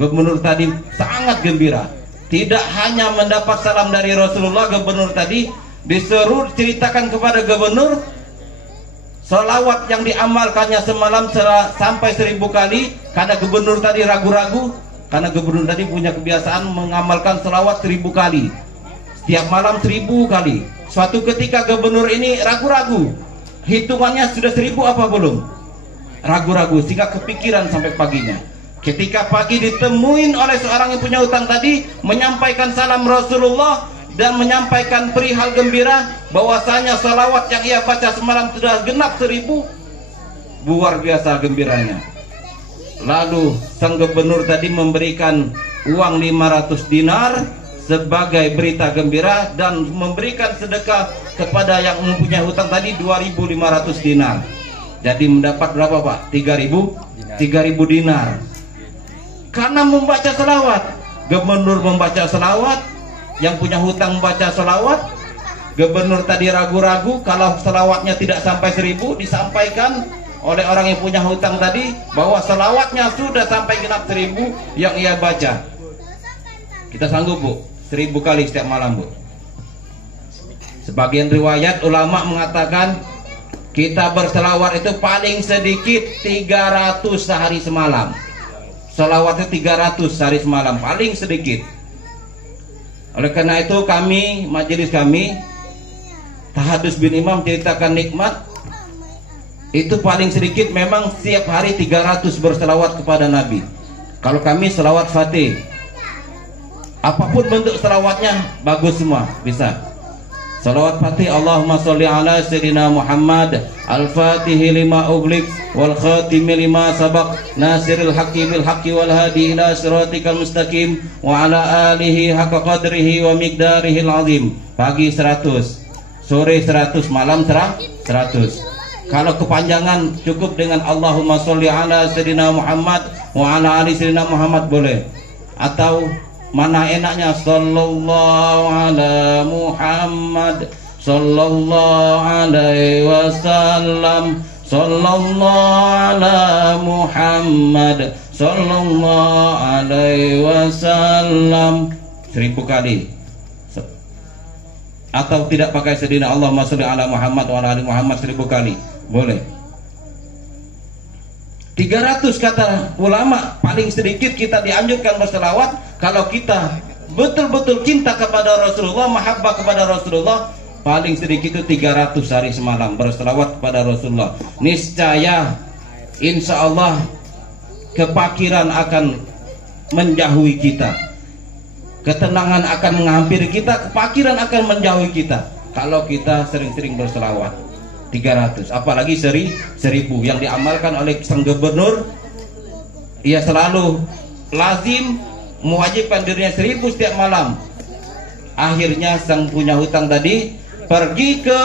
Gubernur tadi sangat gembira. Tidak hanya mendapat salam dari Rasulullah, gubernur tadi disuruh ceritakan kepada gubernur salawat yang diamalkannya semalam sampai 1000 kali. Karena gubernur tadi ragu-ragu, karena gubernur tadi punya kebiasaan mengamalkan salawat 1000 kali, setiap malam 1000 kali. Suatu ketika gubernur ini ragu-ragu, hitungannya sudah 1000 apa belum, ragu-ragu, sehingga kepikiran sampai paginya. Ketika pagi ditemuin oleh seorang yang punya hutang tadi, menyampaikan salam Rasulullah dan menyampaikan perihal gembira bahwasanya salawat yang ia baca semalam sudah genap 1000. Luar biasa gembiranya. Lalu sang gubernur tadi memberikan uang 500 dinar sebagai berita gembira dan memberikan sedekah kepada yang mempunyai hutang tadi 2.500 dinar. Jadi mendapat berapa, Pak? 3.000 dinar. Karena membaca selawat, gubernur membaca selawat, yang punya hutang membaca selawat. Gubernur tadi ragu-ragu, kalau selawatnya tidak sampai 1000, disampaikan oleh orang yang punya hutang tadi bahwa selawatnya sudah sampai genap 1000 yang ia baca. Kita sanggup, Bu, 1000 kali setiap malam, Bu. Sebagian riwayat ulama mengatakan kita berselawat itu paling sedikit 300 sehari semalam. Salawatnya 300 sehari semalam, paling sedikit. Oleh karena itu kami, majelis kami, Tahadus bin Imam ceritakan nikmat itu paling sedikit memang setiap hari 300 berselawat kepada Nabi. Kalau kami selawat Fatih, apapun bentuk selawatnya bagus semua, bisa. Salawat Fatih, Allahumma sholli ala Sayyidina Muhammad al-Fatihi lima ughliq wal khatimi lima sabaq nasiril haqqi bil haqqi wal hadi ila siratikal mustaqim wa ala alihi haqqa qadrihi wa miqdarihil azim. Pagi 100, sore 100, malam 100. Kalau kepanjangan cukup dengan Allahumma sholli ala Sayyidina Muhammad wa ala ali Sayyidina Muhammad boleh. Atau mana enaknya, sallallahu ala Muhammad sallallahu alaihi wasallam, sallallahu ala Muhammad sallallahu alaihi wasallam 1000 kali. Atau tidak pakai sedina, Allahumma sholli ala Muhammad wa ala ali Muhammad 1000 kali boleh. 300 kata ulama paling sedikit kita dianjurkan berselawat. Kalau kita betul-betul cinta kepada Rasulullah, mahabbah kepada Rasulullah, paling sedikit itu 300 hari semalam berselawat kepada Rasulullah. Niscaya insya Allah kepakiran akan menjauhi kita, ketenangan akan menghampiri kita, kepakiran akan menjauhi kita kalau kita sering-sering berselawat. 300, apalagi 1000 yang diamalkan oleh sang gubernur. Ia selalu lazim mewajibkan dirinya 1000 setiap malam. Akhirnya sang punya hutang tadi pergi ke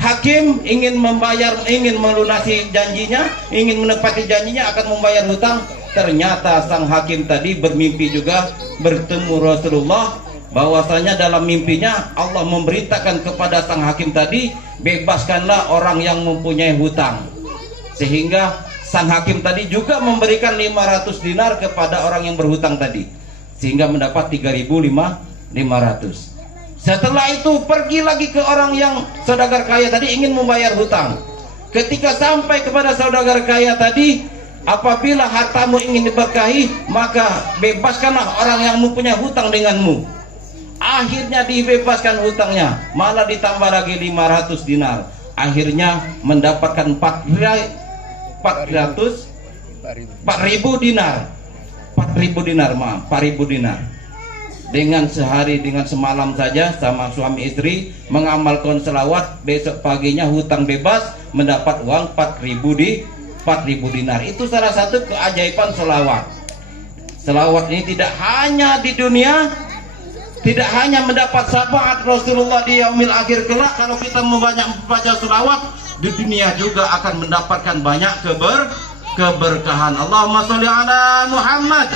hakim, ingin membayar, ingin melunasi janjinya, ingin menepati janjinya akan membayar hutang. Ternyata sang hakim tadi bermimpi juga bertemu Rasulullah, bahwasanya dalam mimpinya Allah memberitakan kepada sang hakim tadi, bebaskanlah orang yang mempunyai hutang. Sehingga sang hakim tadi juga memberikan 500 dinar kepada orang yang berhutang tadi, sehingga mendapat 3.500. Setelah itu pergi lagi ke orang yang saudagar kaya tadi, ingin membayar hutang. Ketika sampai kepada saudagar kaya tadi, apabila hartamu ingin diberkahi, maka bebaskanlah orang yang mempunyai hutang denganmu. Akhirnya dibebaskan hutangnya, malah ditambah lagi 500 dinar. Akhirnya mendapatkan 4.000 dinar. 4.000 dinar. Dengan sehari, dengan semalam saja sama suami istri mengamalkan selawat, besok paginya hutang bebas, mendapat uang 4.000 4.000 dinar. Itu salah satu keajaiban selawat. Selawat ini tidak hanya di dunia, tidak hanya mendapat syafaat Rasulullah di yaumil akhir kelak. Kalau kita membaca selawat, di dunia juga akan mendapatkan banyak keberkahan. Allahumma sholli ala Muhammad.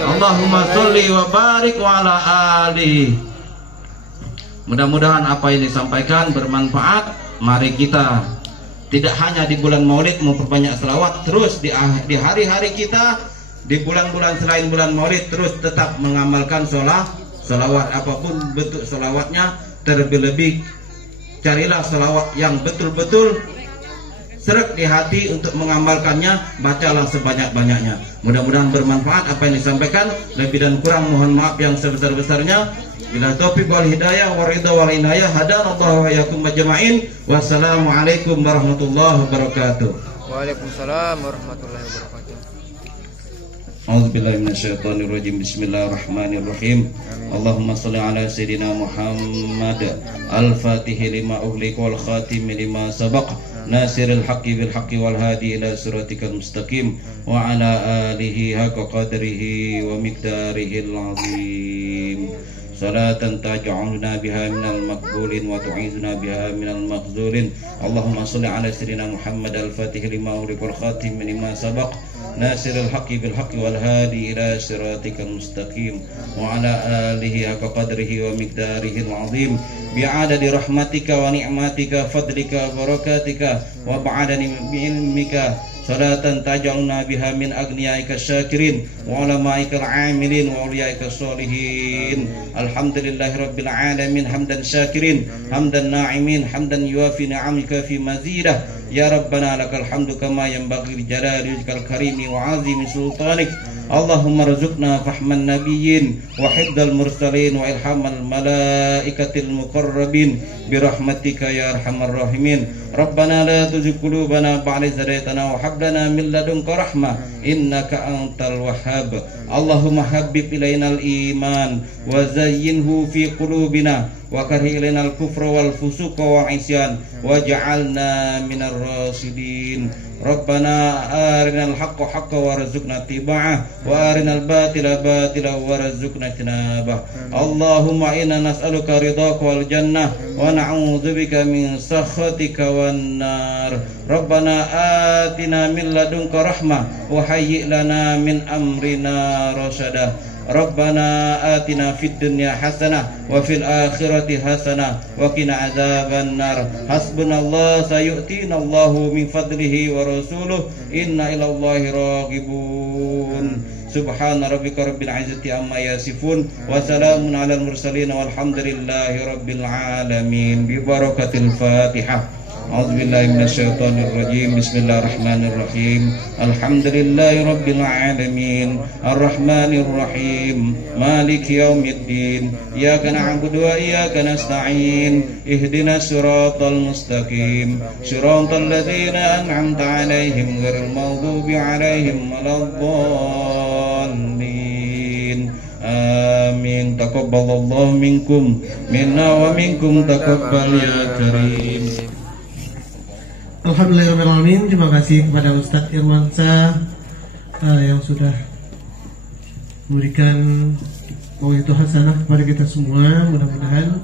Allahumma sholli wa barik wa ala alihi. Mudah-mudahan apa yang disampaikan bermanfaat. Mari kita tidak hanya di bulan Maulid memperbanyak selawat, terus di hari-hari kita, di bulan-bulan selain bulan Maulid, terus tetap mengamalkan selawat apapun bentuk selawatnya. Terlebih-lebih carilah selawat yang betul-betul seret di hati untuk mengamalkannya. Bacalah sebanyak-banyaknya. Mudah-mudahan bermanfaat apa yang disampaikan. Lebih dan kurang mohon maaf yang sebesar-besarnya. Bila taufiq wal hidayah wa ridha wal inayah hadanallahu wa iyyakum ajma'in. Wassalamualaikum warahmatullahi wabarakatuh. Waalaikumsalam warahmatullahi wabarakatuh. A'udzubillahi minasyaitonirrajim. Bismillahirrahmanirrahim. Allahumma shalli ala sayyidina Muhammad al-Fatih lima ughliq wal khatim lima sabaq nasiril haqqi bil haqqi wal hadi ila siratikal mustaqim wa ala alihi haqqa qadrihi wa miqdarihil azim. Salatan taj'aluna biha minal maqbulin wa tu'izuna biha minal makhzulin. Allahumma shalli ala sayyidina Muhammad al-Fatih lima ughliq wal khatim lima sabaq nasiril haqqi bil haqqi wal hadi ila siratikal mustaqim wa ala alihi haqqa qadrihi wa miqdarihil azim. Bi'adadi rahmatika wa ni'matika fadlika barakatika wa ba'adani bi'ilmika. Salatan taj'aluna biha min agniyaika syakirin wa ulama'ika al-amilin wa awliyaika sholihin. Alhamdulillahi rabbil alamin hamdan syakirin hamdan na'imin hamdan yuafi ni'amika fi mazidah. Ya Rabbana lakal hamdu kama yanbaghi li jalali wajhikal karimi wa 'azimi sultanik. Allahumma rzuqna fahman nabiyyin wa hifdzal mursalin wa ilhamal malaikatil muqarrabin birahmatika ya arhamar rahimin. Rabbana la tuzigh qulubana ba'da idh hadaytana wa hab lana min ladunka rahmah innaka antal wahhab. Allahumma habbib ilainal iman wa zayyinhu fi qulubina wa karhih ilainal kufra wal fusuqa wa isyan waj'alna minar rasyidin. Rabbana arinal haqqa haqqan warzuqna ittiba'ah wa arinal batila batila warzuqna ijtinabah. Allahumma inna nas'aluka ridhaka wal jannah wa na'udzubika min sakhatika wan nar. Rabbana atina min ladunka rahmah wa hayyi' lana min amrina rasyada. Rabbana atina fid dunya hasanah wa fil akhirati hasanah wa qina adzaban nar. Hasbunallah sayu'tina Allahu min fadlihi wa rasuluh inna ilallahi raghibun. Subhana rabbika rabbil izzati amma yasifun wa salamun alal mursalin walhamdulillahi rabbil alamin. Bi barakatil Fatihah. A'udzubillahi minasyaitonir rajim. Bismillahirrahmanirrahim. Alhamdulillahi rabbil alamin. Arrahmanir rahim. Maliki yaumiddin. Iyyaka na'budu wa iyyaka nasta'in. Ihdinas siratal mustaqim. Siratal ladzina an'amta 'alaihim ghairil maghdubi 'alaihim waladdallin. Amin. Taqabbalallahu minkum minna wa minkum taqabbal ya karim. Alhamdulillahirrahmanirrahim. Terima kasih kepada Ustadz Irmansyah yang sudah memberikan itu hasanah kepada kita semua. Mudah-mudahan